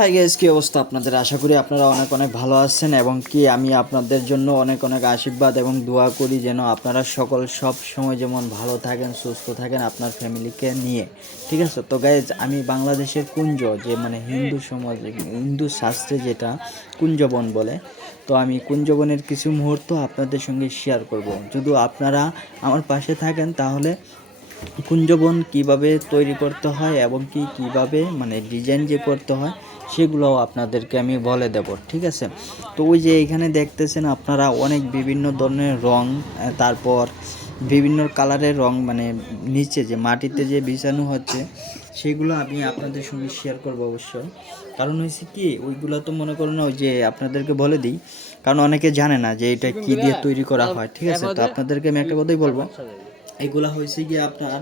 Hi guys কী অবস্থা আপনাদের? আশা করি আপনারা অনেক অনেক ভালো আছেন এবং কি আমি আপনাদের জন্য অনেক অনেক আশীর্বাদ এবং দোয়া করি যেন আপনারা সকল সব সময় যেমন ভালো থাকেন, সুস্থ থাকেন আপনার ফ্যামিলিকে নিয়ে। ঠিক আছে? তো গাইজ আমি বাংলাদেশের কুঞ্জ যে মানে হিন্দু সমাজ, হিন্দু শাস্ত্রে যেটা কুঞ্জবন বলে, তো আমি কুঞ্জবনের কিছু মুহূর্ত আপনাদের সঙ্গে শেয়ার করব। যদি আপনারা আমার পাশে থাকেন, তাহলে কুঞ্জবন কীভাবে তৈরি করতে হয় এবং কি কীভাবে মানে ডিজাইন যে করতে হয়, সেগুলোও আপনাদেরকে আমি বলে দেব, ঠিক আছে? তো ওই যে এখানে দেখতেছেন আপনারা অনেক বিভিন্ন ধরনের রং তারপর বিভিন্ন কালারের রং মানে নিচে যে মাটিতে যে বিছানো হচ্ছে, সেগুলো আমি আপনাদের সঙ্গে শেয়ার করব অবশ্যই। কারণ হয়েছে কি, ওইগুলো তো মনে করো না ওই যে আপনাদেরকে বলে দিই, কারণ অনেকে জানে না যে এটা কি দিয়ে তৈরি করা হয়, ঠিক আছে? তো আপনাদেরকে আমি একটা কথাই বলব এগুলা হয়েছে গিয়ে আপনার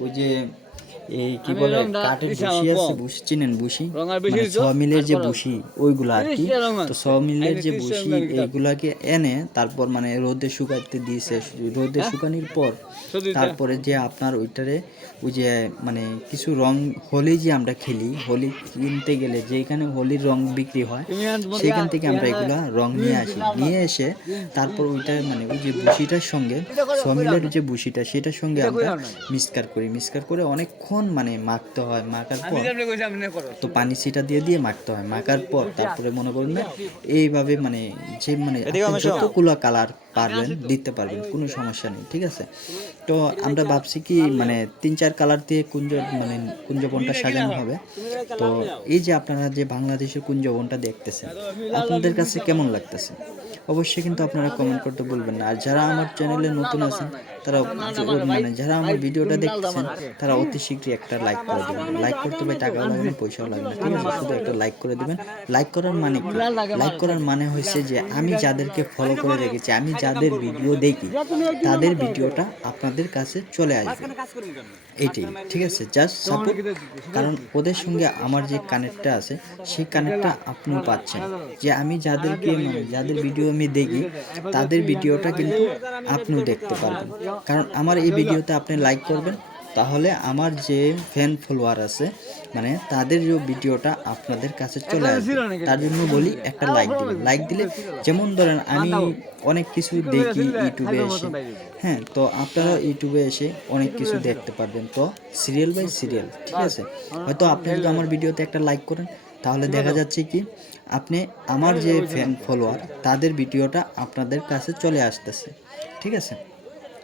ওই যে এই কি বলে কাঠের বুশি আছে বুশি চিনেন বুশি মানে ছ মিলের যে বুশি ওইগুলা আর কি। তো ছ মিলের যে বুশি এইগুলাকে এনে তারপর মানে রোদে শুকাতে দিয়েছে। রোদে শুকানোর পর তারপরে যে আপনার ওইটারে ওই যে মানে কিছু রং হোলি যে আমরা খেলি হোলি কিনতে গেলে যেখানে হোলির রং বিক্রি হয় সেখান থেকে আমরা এগুলা রং নিয়ে আসি। নিয়ে এসে তারপর ওইটা মানে ওই যে বুশিটার সঙ্গে সমিলের যে বুশিটা সেটার সঙ্গে আমরা মিক্সকার করি। মিক্সকার করে অনেকক্ষণ মানে মাখতে হয় মাখার পর? তো পানি সেটা দিয়ে দিয়ে মাখতে হয় মাখার পর তারপরে মনে করুন না এইভাবে মানে যে মানে যতগুলো কালার পারবেন দিতে পারবেন কোনো সমস্যা নেই ঠিক আছে? তো আমরা ভাবছি কি মানে তিন চার কালার দিয়ে কুঞ্জ মানে কুঞ্জবনটা সাজানো হবে। তো এই যে আপনারা যে বাংলাদেশের কুঞ্জবনটা দেখতেছেন আপনাদের কাছে কেমন লাগতেছে? অবশ্যই কিন্তু আপনারা কমেন্ট করতে বলবেন না। আর যারা আমার চ্যানেলে নতুন আছেন তারা মানে যারা আমার ভিডিওটা দেখছেন তারা অতি শীঘ্রই একটা লাইক করে দেবেন। লাইক করতে হবে, টাকাও লাগবে না, পয়সাও লাগবে ঠিক আছে? শুধু একটা লাইক করে দেবেন। লাইক করার মানে কি? লাইক করার মানে হয়েছে যে আমি যাদেরকে ফলো করে রেখেছি, আমি যাদের ভিডিও দেখি, তাদের ভিডিওটা আপনাদের কাছে চলে আসবে। এইটাই ঠিক আছে? জাস্ট সাপোর্ট কারণ ওদের সঙ্গে আমার যে কানেক্টটা আছে, সেই কানেক্টটা আপনিও পাচ্ছেন। যে আমি যাদেরকে মানে যাদের ভিডিও আমি দেখি, তাদের ভিডিওটা কিন্তু আপনিও দেখতে পারবেন। কারণ আমার এই ভিডিওতে আপনি লাইক করবেন তাহলে আমার যে ফ্যান ফলোয়ার আছে মানে তাদের যে ভিডিওটা আপনাদের কাছে চলে আসবে তার জন্য বলি একটা লাইক দিবেন। লাইক দিলে যেমন ধরেন আমি অনেক কিছু দেখি ইউটিউবে এসে। হ্যাঁ তো আপনারা ইউটিউবে এসে অনেক কিছু দেখতে পারবেন। তো সিরিয়াল বাই সিরিয়াল ঠিক আছে? হয়তো আপনি যদি আমার ভিডিওতে একটা লাইক করেন তাহলে দেখা যাচ্ছে কি আপনি আমার যে ফ্যান ফলোয়ার তাদের ভিডিওটা আপনাদের কাছে চলে আসতেছে ঠিক আছে?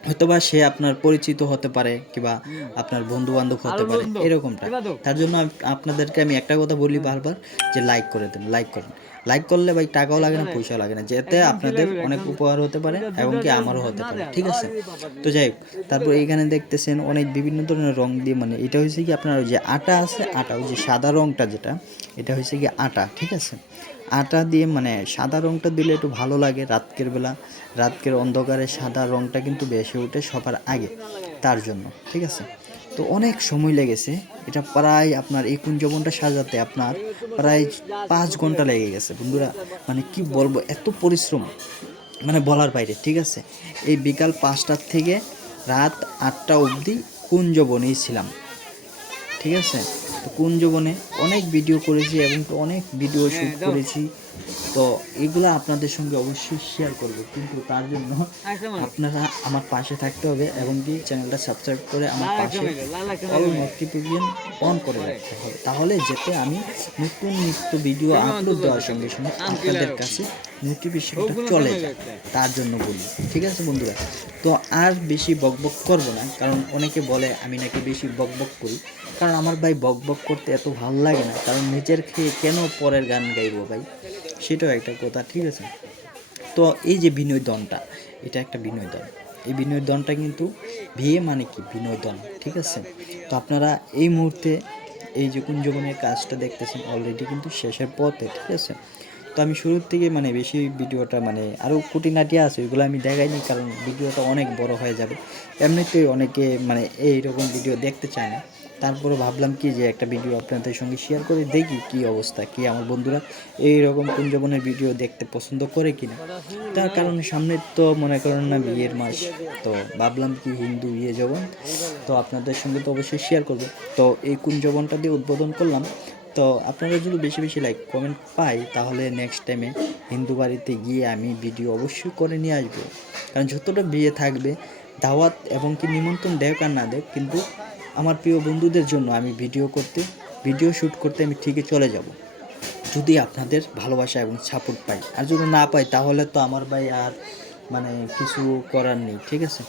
হয়তোবা সে আপনার পরিচিত হতে পারে কিংবা আপনার বন্ধু বান্ধব হতে পারে এরকমটা। তার জন্য আপনাদেরকে আমি একটা কথা বলি বারবার যে লাইক করে দেন লাইক করেন। লাইক করলে ভাই টাকাও লাগে না পয়সাও লাগে না। যেতে আপনাদের অনেক উপকার হতে পারে এবং কি আমারও হতে পারে। ঠিক আছে? তো যাই হোক তারপর এইখানে দেখতেছেন অনেক বিভিন্ন ধরনের রং দিয়ে মানে এটা হয়েছে কি আপনার ওই যে আটা আছে আটা ওই যে সাদা রংটা যেটা এটা হয়েছে কি আটা ঠিক আছে? আটা দিয়ে মানে সাদা রংটা দিলে একটু ভালো লাগে রাতকের বেলা। রাতকের অন্ধকারে সাদা রংটা কিন্তু বেশি ওঠে সবার আগে তার জন্য, ঠিক আছে? তো অনেক সময় লেগেছে, এটা প্রায় আপনার এই কুঞ্জবনটা সাজাতে আপনার প্রায় পাঁচ ঘণ্টা লেগে গেছে। বন্ধুরা মানে কি বলব, এত পরিশ্রম মানে বলার বাইরে, ঠিক আছে? এই বিকাল পাঁচটার থেকে রাত আটটা অবধি কুঞ্জবনেই ছিলাম, ঠিক আছে? তো কুঞ্জবনে অনেক ভিডিও করেছি এবং তো অনেক ভিডিও শ্যুট করেছি। তো এগুলো আপনাদের সঙ্গে অবশ্যই শেয়ার করব। কিন্তু তার জন্য আপনারা আমার পাশে থাকতে হবে এবং কি চ্যানেলটা সাবস্ক্রাইব করে আমার পাশে অল নোটিফিকেশন অন করে রাখতে হবে। তাহলে যাতে আমি নতুন নিত্য ভিডিও আপলোড দেওয়ার সঙ্গে সঙ্গে আপনাদের কাছে নোটিফিকেশনটা চলে যায়। তার জন্য বলি ঠিক আছে বন্ধুরা? তো আর বেশি বকবক করব না কারণ অনেকে বলে আমি নাকি বেশি বকবক করি। কারণ আমার ভাই বক বক করতে এত ভালো লাগে না। কারণ নিজের খেয়ে কেন পরের গান গাইবো ভাই? সেটাও একটা কথা, ঠিক আছে? তো এই যে বিনোদনটা এটা একটা বিনোদন এই বিনোদনটা কিন্তু বিয়ে মানে কি? বিনোদন ঠিক আছে? তো আপনারা এই মুহূর্তে এই যে কুঞ্জবনের কাজটা দেখতেছেন অলরেডি কিন্তু শেষের পথে, ঠিক আছে? তো আমি শুরুর থেকে মানে বেশি ভিডিওটা মানে আরও খুঁটিনাটি আছে, ওইগুলো আমি দেখাইনি কারণ ভিডিওটা অনেক বড় হয়ে যাবে। এমনিতেই অনেকে মানে এইরকম ভিডিও দেখতে চায় না। তারপরে ভাবলাম কি যে একটা ভিডিও আপনাদের সঙ্গে শেয়ার করে দেখি কি অবস্থা, কি আমার বন্ধুরা এই রকম কুঞ্জবনের ভিডিও দেখতে পছন্দ করে কিনা। তার কারণে সামনে তো মনে করেন না বিয়ের মাস, তো ভাবলাম কি হিন্দু বিয়ে যখন তো আপনাদের সঙ্গে তো অবশ্যই শেয়ার করব। তো এই কুঞ্জবনটা দিয়ে উদ্বোধন করলাম, তো আপনারা যদি বেশি বেশি লাইক কমেন্ট পাই তাহলে নেক্সট টাইমে হিন্দু বাড়িতে গিয়ে আমি ভিডিও অবশ্যই করে নিয়ে আসব। কারণ যতটা বিয়ে থাকবে, দাওয়াত এবং কি নিমন্ত্রণ দেখ আর না দেখ কিন্তু আমার প্রিয় বন্ধুদের জন্য আমি ভিডিও করতে ভিডিও শ্যুট করতে আমি ঠিকই চলে যাব। যদি আপনাদের ভালোবাসা এবং সাপোর্ট পাই। আর যদি না পাই তাহলে তো আমার ভাই আর মানে কিছু করার নেই ঠিক আছে?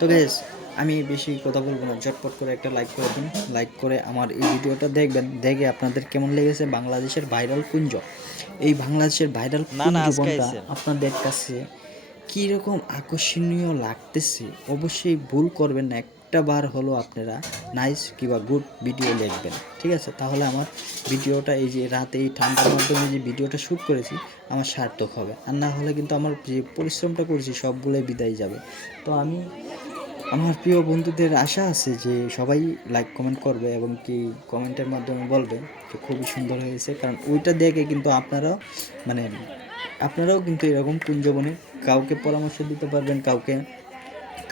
তো গ্যাস আমি বেশি কথা বলব না। ঝটপট করে একটা লাইক করে দিন। লাইক করে আমার এই ভিডিওটা দেখবেন। দেখে আপনাদের কেমন লেগেছে বাংলাদেশের ভাইরাল কুঞ্জ? এই বাংলাদেশের ভাইরাল আইছে। আপনাদের কাছে কীরকম আকর্ষণীয় লাগতেছে? অবশ্যই ভুল করবেন না। একটা বার হলো আপনারা নাইস কিংবা গুড ভিডিও লিখবেন ঠিক আছে? তাহলে আমার ভিডিওটা এই যে রাতে এই ঠান্ডার মাধ্যমে যে ভিডিওটা শ্যুট করেছি, আমার সার্থক হবে। আর না হলে কিন্তু আমার যে পরিশ্রমটা করেছি, সবগুলোই বিদায় যাবে। তো আমি, আমার প্রিয় বন্ধুদের আশা আছে যে সবাই লাইক কমেন্ট করবে এবং কি কমেন্টের মাধ্যমে বলবে যে খুবই সুন্দর হয়েছে। কারণ ওইটা দেখে কিন্তু আপনারাও মানে আপনারাও কিন্তু এরকম কুঞ্জবনে কাউকে পরামর্শ দিতে পারবেন, কাউকে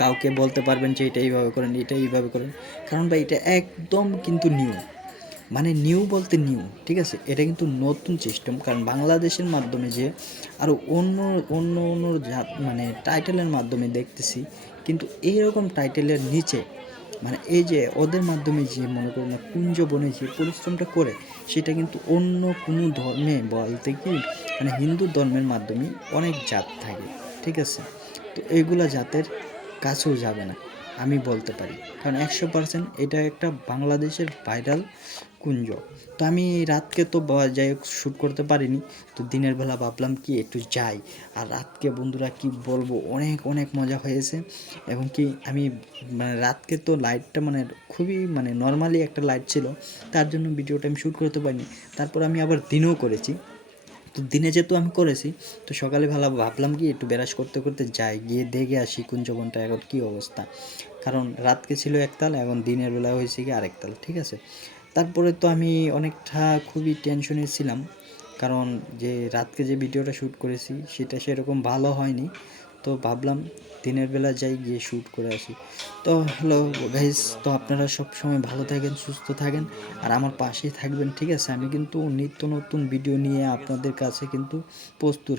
কাউকে বলতে পারবেন যে এটা এইভাবে করেন, এটা এইভাবে করেন। কারণ ভাই, এটা একদম কিন্তু নিউ। মানে নিউ বলতে নিউ, ঠিক আছে? এটা কিন্তু নতুন সিস্টেম কারণ বাংলাদেশের মাধ্যমে যে আরও অন্য অন্য অন্য জাত মানে টাইটেলের মাধ্যমে দেখতেছি, কিন্তু এইরকম টাইটেলের নিচে মানে এই যে ওদের মাধ্যমে যে মনে করেন না, কুঞ্জ বনে যে পরিশ্রমটা করে, সেটা কিন্তু অন্য কোনো ধর্মে বলতে কি মানে হিন্দু ধর্মের মাধ্যমে অনেক জাত থাকে, ঠিক আছে? তো এইগুলা জাতের কাছেও যাবে না, আমি বলতে পারি। কারণ একশো পার্সেন্ট এটা একটা বাংলাদেশের ভাইরাল কুঞ্জ। তো আমি রাতকে তো যাই হোক শ্যুট করতে পারিনি। তো দিনের বেলা ভাবলাম কি, একটু যাই। আর রাতকে বন্ধুরা, কি বলব, অনেক অনেক মজা হয়েছে। এবং কি, আমি মানে রাতকে তো লাইটটা মানে খুবই মানে নর্মালি একটা লাইট ছিল। তার জন্য ভিডিওটা আমি শ্যুট করতে পারিনি। তারপর আমি আবার দিনও করেছি। তো দিনে যেহেতু আমি করেছি, তো সকালে ভালো ভাবলাম কি একটু বেরাস করতে করতে যাই, গিয়ে দেখে আসি কুঞ্জবনটা এখন কী অবস্থা। কারণ রাতকে ছিল একতাল এখন দিনের বেলা হয়েছে কি আরেকতাল ঠিক আছে? তারপরে তো আমি অনেকটা খুবই টেনশনে ছিলাম, কারণ যে রাতকে যে ভিডিওটা শ্যুট করেছি, সেটা সেরকম ভালো হয়নি। তো ভাবলাম দিনের বেলা যাই, গিয়ে শ্যুট করে আসি। তো হ্যালো গাইজ তো আপনারা সব সময় ভালো থাকেন, সুস্থ থাকেন, আর আমার পাশেই থাকবেন, ঠিক আছে? আমি কিন্তু নিত্য নতুন ভিডিও নিয়ে আপনাদের কাছে কিন্তু প্রস্তুত